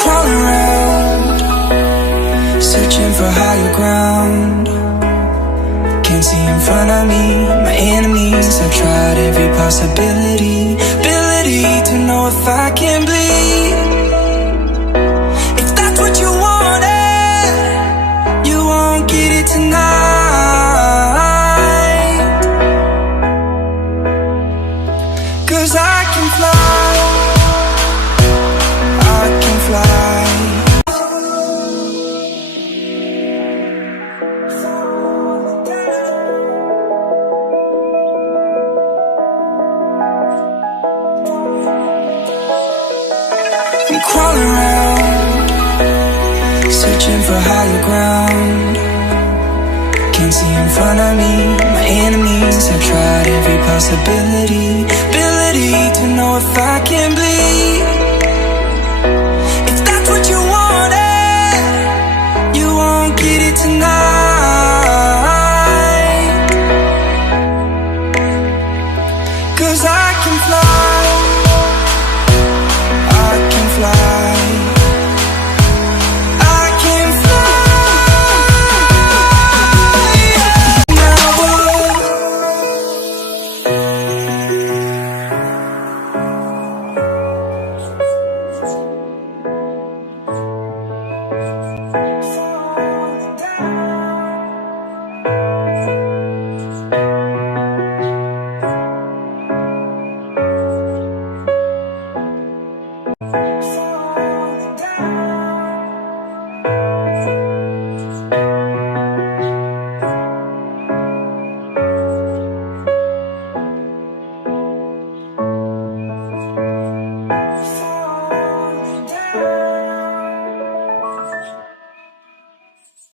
crawling around, searching for higher ground. Can't see in front of me, my enemies. I've tried every possibility, ability to know if I can bleed. If that's what you wanted, you won't get it tonight. 'Cause I can fly, I can fly. I'm crawling around, searching for higher ground. Can't see in front of me, my enemies. I've tried every possibility, ability to know if I can bleed. If that's what you wanted, you won't get it tonight.